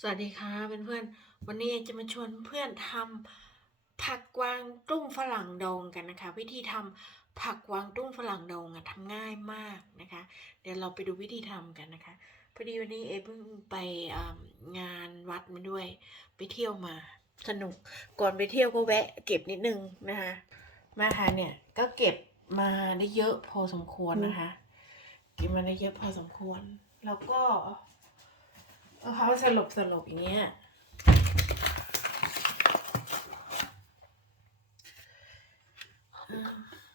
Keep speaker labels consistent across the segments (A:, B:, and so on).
A: สวัสดีค่ะเพื่อนๆ วันนี้จะมาชวนเพื่อนทำผักกวางตุ้งฝรั่งดองกันนะคะ วิธีทำผักกวางตุ้งฝรั่งดองอะทำง่ายมากนะคะ เดี๋ยวเราไปดูวิธีทำกันนะคะพอดีวันนี้เอเพิ่งไปงานวัดมาด้วย ไปเที่ยวมาสนุกก่อนไปเที่ยวก็แวะ เก็บนิดนึงนะคะมาค่ะเนี่ยก็เก็บมาได้เยอะพอสมควรนะคะ เก็บมาได้เยอะพอสมควร แล้วก็ เอาเขาสลบสลบอย่างเงี้ย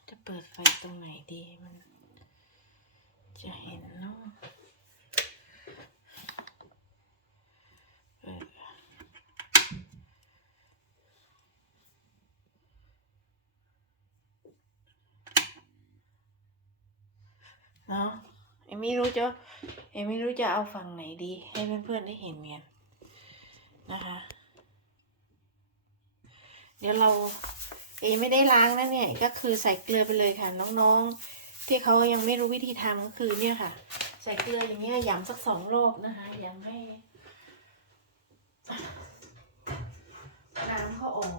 A: จะเปิดไฟตรงไหนดีมัน จะเห็นเนาะเนาะ ไม่รู้จะเอมไม่รู้จะเอาฝั่งไหนดี ให้เพื่อนๆได้เห็นกันนะคะ เดี๋ยวเราเอไม่ได้ล้างนะเนี่ย ก็คือใส่เกลือไปเลยค่ะ น้องๆ ที่เขายังไม่รู้วิธีทำก็คือเนี่ยค่ะ ใส่เกลืออย่างเงี้ยย้ำสักสองรอบนะคะย้ำให้น้ำเขาออก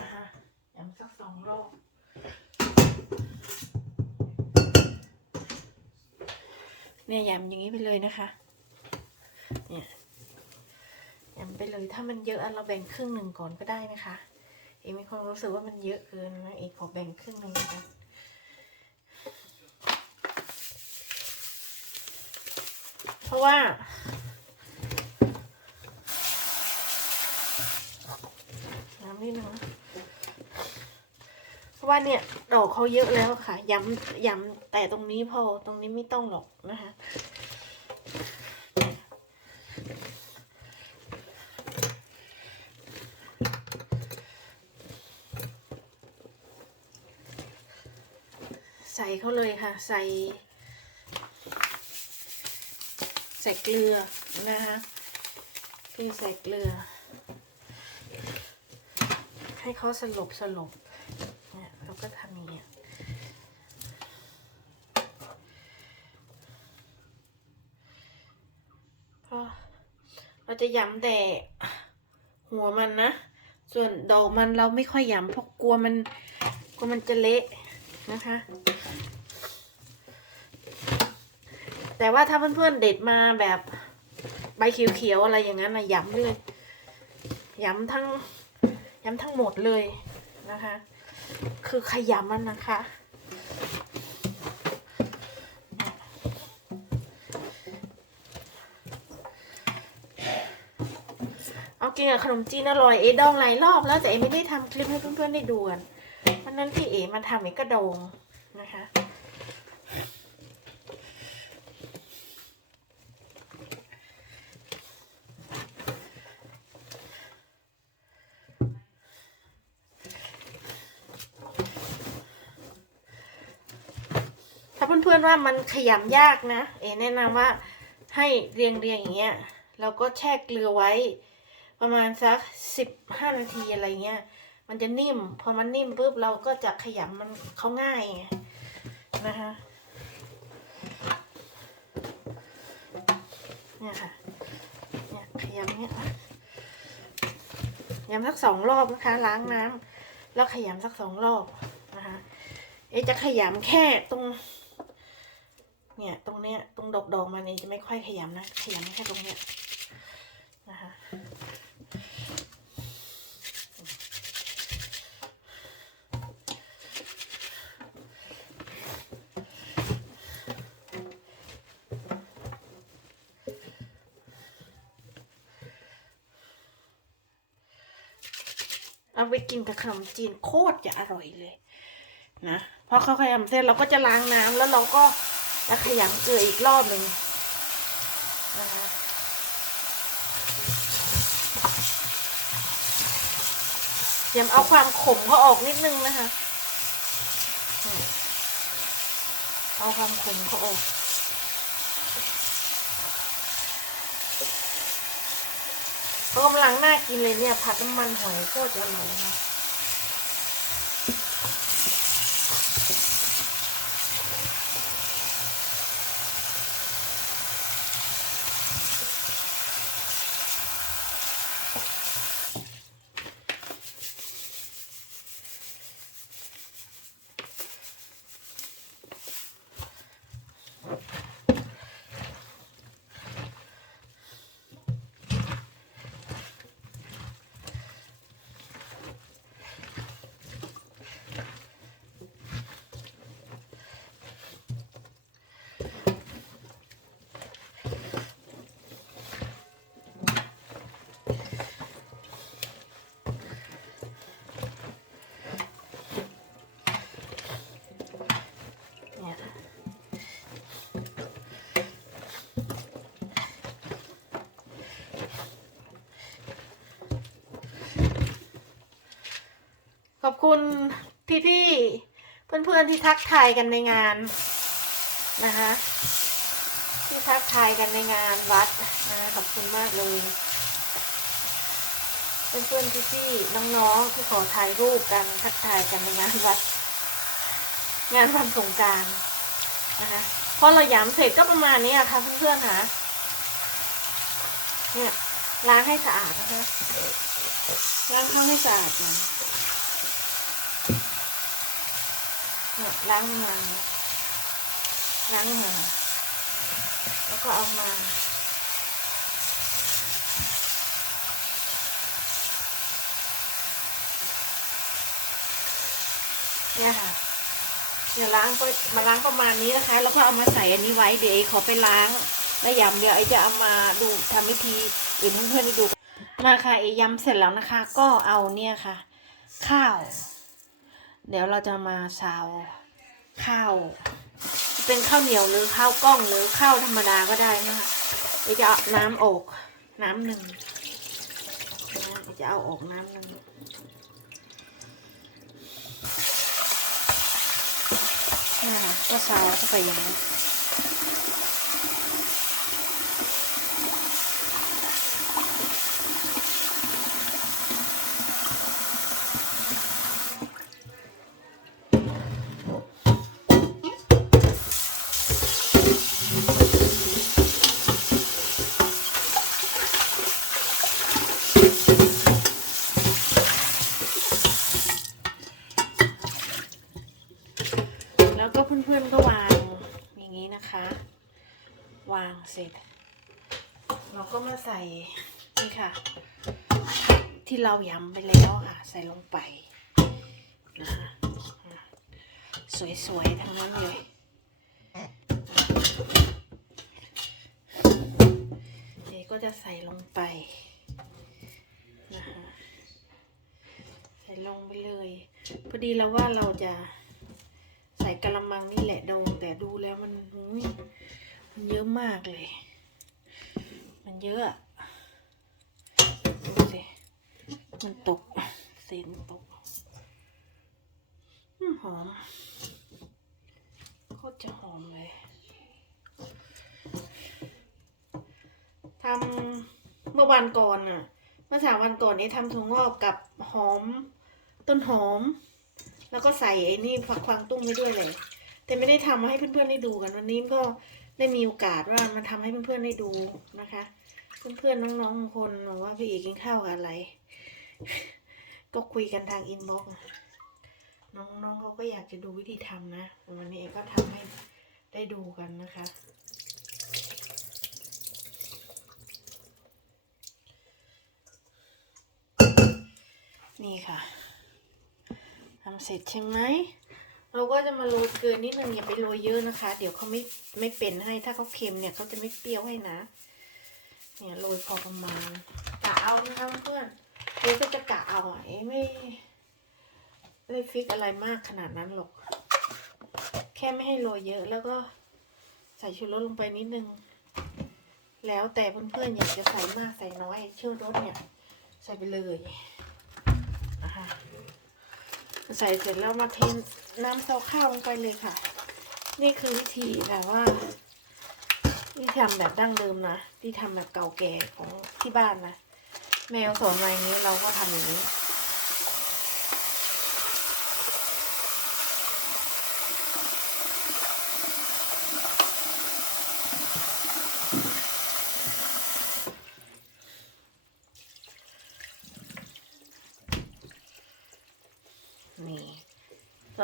A: นะคะย้ำสักสองรอบ เนี่ยยำอย่างนี้ไปเลยนะคะ เนี่ยยำไปเลยถ้ามันเยอะเราแบ่งครึ่งหนึ่งก่อนก็ได้นะคะ เองมีความรู้สึกว่ามันเยอะเกินนะเองขอแบ่งครึ่งหนึ่งนะคะเพราะว่าน้ำนิดนึงนะ ราะว่าเนี่ยดอกเขาเยอะแล้วค่ะ ย้ำย้ำแต่ตรงนี้พอตรงนี้ไม่ต้องหรอกนะคะใส่เขาเลยค่ะ ใส่ ใส่เกลือนะคะพี่ใส่เกลือ ให้เขาสลบสลบเนี่ยเราก็ทำอย่างเงี้ยพอ เราจะย้ำแต่หัวมันนะ ส่วนดอกมันเราไม่ค่อยย้ำเพราะกลัวมันกลัวมันจะเละนะคะ แต่ว่าถ้าเพื่อนๆเด็ดมาแบบใบเขียวๆอะไรอย่างนั้นนะย้ำเลยย้ำทั้งย้ำทั้งหมดเลยนะคะ คือขยำมันนะคะ เอา กินกับขนมจีนอร่อยเอดองหลายรอบแล้วแต่เอไม่ได้ทำคลิปให้เพื่อนๆได้ดูกันวันนั้นที่เอมาทำเอก็ดงนะคะถ้าเพื่อนๆว่ามันขยำยากนะ เอแนะนำว่าให้เรียงๆอย่างเงี้ยเราก็แช่เกลือไว้ ประมาณสักสิบห้านาทีอะไรเงี้ย มันจะนิ่ม พอมันนิ่มปุ๊บเราก็จะขยำมันเขาง่ายนะคะเนี่ยค่ะ เนี่ยขยำเนี่ยขยำสักสองรอบนะคะ ล้างน้ำแล้วขยำสักสองรอบนะคะ เอจะขยำแค่ตรง เนี่ยตรงเนี้ยตรงดอกดอกมันเองจะไม่ค่อยขยำนะ ขยำแค่ตรงเนี้ยนะคะ เอา ไปกินกับขนมจีนโคตรจะอร่อยเลยนะพอเขาขยำเสร็จเราก็จะล้างน้ำแล้วเราก็จะขยำเกลืออีกรอบหนึ่งนะคะยำเอาความขมเขาออกนิดนึงนะคะ เอาความขมเขาออกเขา กำลังน่ากินเลยเนี่ย ผัดน้ำมันหอยโคตรอร่อยนะ เขอบ คุณพี่ๆเพื่อนๆที่ทักทายกันในงานนะคะที่ทักทายกันในงานวัดนะคะขอบคุณมากเลยเพื่อนๆพี่ๆน้องๆที่ขอถ่ายรูปกันทักทายกันในงานวัด งานวันสงการนะคะพอเราหยามเสร็จก็ประมาณนี้อะค่ะเพื่อนๆค่ะเนี่ยล้างให้สะอาดนะคะล้างเข้าให้สะอาดก่อนเนี่ย ล้างมาณนี้ล้างมาแล้วก็เอามาเนี่ยค่ะเดี๋ยวล้างก็มาล้างประมาณนี้นะคะ แล้วก็เอามาใส่อันนี้ไว้เดี๋ยวไอ้ขอไปล้างแล้วยำเดี๋ยวไอ้จะเอามาดูทำวิธีอื่นเพื่อนๆได้ดู มาค่ะไอ้ยำเสร็จแล้วนะคะ ก็เอาเนี่ยค่ะ ข้าว เดี๋ยวเราจะมาซาวข้าวเป็นข้าวเหนียวหรือข้าวกล้องหรือข้าวธรรมดาก็ได้นะคะเดี๋ยวจะเอาน้ำออกน้ำหนึ่งจะเอาออกน้ำหนึ่งนี่ค่ะก็ซาวเข้าไปอย่างนี้ เพื่อนๆก็วางอย่างนี้นะคะ วางเสร็จ เราก็มาใส่นี่ค่ะ ที่เรายำไปแล้วค่ะ ใส่ลงไปนะคะสวยๆทั้งนั้นเลยเดี๋ยวก็จะใส่ลงไปนะคะใส่ลงไปเลย พอดีแล้วว่าเราจะ กะละมังนี่แหละดองแต่ดูแล้วมันมันเยอะมากเลย มันเยอะดูสิมันตกเศษมันตกหอมโคตรจะหอมเลยทำเมื่อวันก่อนอะเมื่อสามวันก่อนนี้ทำถั่วงอกกับหอมต้นหอม แล้วก็ใส่ไอ้นี่ฝักควางตุ้งไปด้วยเลย แต่ไม่ได้ทำมาให้เพื่อนๆได้ดูกันวันนี้ก็ได้มีโอกาสว่ามาทำให้เพื่อนๆได้ดูนะคะ เพื่อนๆน้องๆบางคนบอกว่าพี่เอกกินข้าวกับอะไร ก็คุยกันทางอินบ็อกซ์น้องๆเขาก็อยากจะดูวิธีทำนะวันนี้เอกก็ทำให้ได้ดูกันนะคะนี่ค่ะ ทำเสร็จใช่ไหมเราก็จะมาโรยเกลือนิดนึงอย่าไปโรยเยอะนะคะ เดี๋ยวเขาไม่ไม่เป็นให้ถ้าเขาเค็มเนี่ยเขาจะไม่เปรี้ยวให้นะ เนี่ยโรยพอประมาณกะเอานะคะเพื่อนเดี๋ยวก็จะกะเอาอะเอ๊ะไม่ไม่ได้ฟิกอะไรมากขนาดนั้นหรอก แค่ไม่ให้โรยเยอะแล้วก็ใส่ชูรสลงไปนิดนึง แล้วแต่เพื่อนๆอยากจะใส่มากใส่น้อยชูรสเนี่ย ใส่ไปเลยนะคะ ใส่เสร็จแล้วมาเทน้ำเต้าข้าวลงไปเลยค่ะ นี่คือวิธีแบบว่าที่ทำแบบดั้งเดิมนะ ที่ทำแบบเก่าแก่ของที่บ้านนะ แมวสอนมาอย่างนี้เราก็ทำอย่างนี้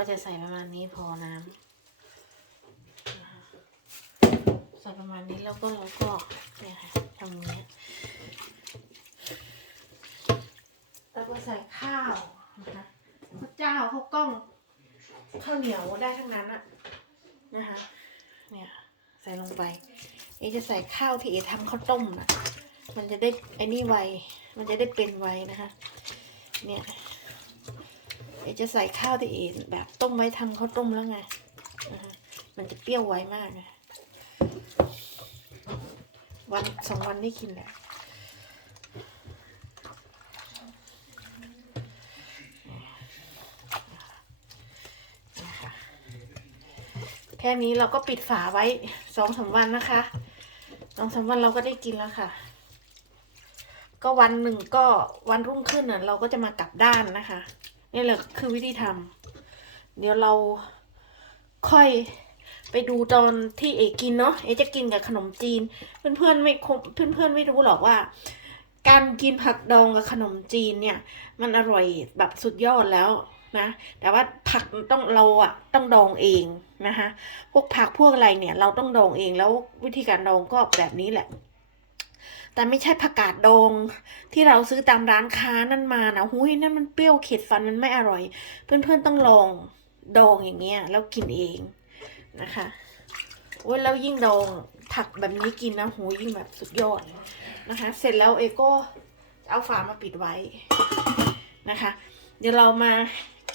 A: ก็จะใส่ประมาณนี้พอน้ำใส่ประมาณนี้แล้วก็เราก็เนี่ยค่ะทำอย่างนี้แล้วก็ใส่ข้าวนะคะข้าวเจ้าข้าวกล้องข้าวเหนียวได้ทั้งนั้นอะนะคะเนี่ยใส่ลงไปเอจะใส่ข้าวที่เอทำข้าวต้มนะมันจะได้ไอ้นี่ไวมันจะได้เป็นไวนะคะ เนี่ย เดี๋ยวจะใส่ข้าวที่องแบบต้มไว้ทำข้าวต้มแล้วไงมันจะเปรี้ยวไวมากนะวันสองวันได้กินแหละแค่นี้เราก็ปิดฝาไว้สองสาวันนะคะสองสาวันเราก็ได้กินแล้วค่ะ ก็วันหนึ่งก็วันรุ่งขึ้นน่ะเราก็จะมากลับด้านนะคะ นี่แหละคือวิธีทำเดี๋ยวเราค่อยไปดูตอนที่เอกินเนาะเอจะกินกับขนมจีน เพื่อนๆไม่เพื่อนๆไม่รู้หรอกว่า การกินผักดองกับขนมจีนเนี่ย มันอร่อยแบบสุดยอดแล้วนะ แต่ว่าผักต้องเราอะต้องดองเองนะคะพวกผักพวกอะไรเนี่ย เราต้องดองเองแล้ววิธีการดองก็แบบนี้แหละ แต่ไม่ใช่ผักกาดดองที่เราซื้อตามร้านค้านั่นมานะหุยนั่นมันเปรี้ยวเข็ดฟันมันไม่อร่อย เพื่อนๆต้องลองดองอย่างเงี้ยแล้วกินเองนะคะโอ้ยแล้วยิ่งดองผักแบบนี้กินนะหูยิ่งแบบสุดยอดนะคะ เสร็จแล้วเอก็เอาฝามาปิดไว้นะคะ เดี๋ยวเรามา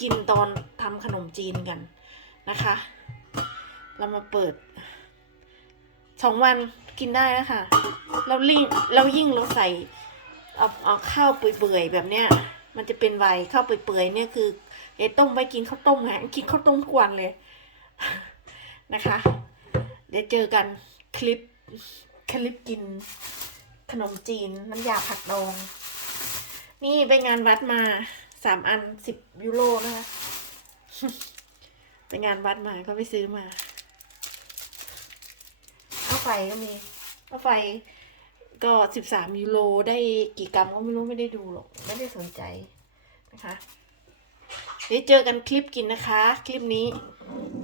A: กินตอนทำขนมจีนกันนะคะ เรามาเปิดสองวัน กินได้แล้วค่ะ เราลิ่งเรายิ่งเราใส่เอาเอาข้าวเปื่อยๆแบบเนี้ย มันจะเป็นไวข้าวเปื่อยๆเนี่ยคือเอต้มไว้กินข้าวต้มฮะกินข้าวต้มทุกวันเลยนะคะ เดี๋ยวเจอกันคลิปคลิปกินขนมจีนน้ำยาผักดอง นี่ไปงานวัดมาสามอันสิบยูโรนะคะ ไปงานวัดมาก็ไปซื้อมา ไฟก็มีค่าไฟก็สิบสามยูโรได้กี่กรัมก็ไม่รู้ไม่ได้ดูหรอก ไม่ได้สนใจนะคะเดี๋ยวเจอกันคลิปกินนะคะ คลิปนี้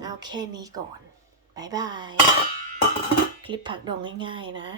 A: เอาแค่นี้ก่อนบายบาย คลิปผักดองง่ายๆนะ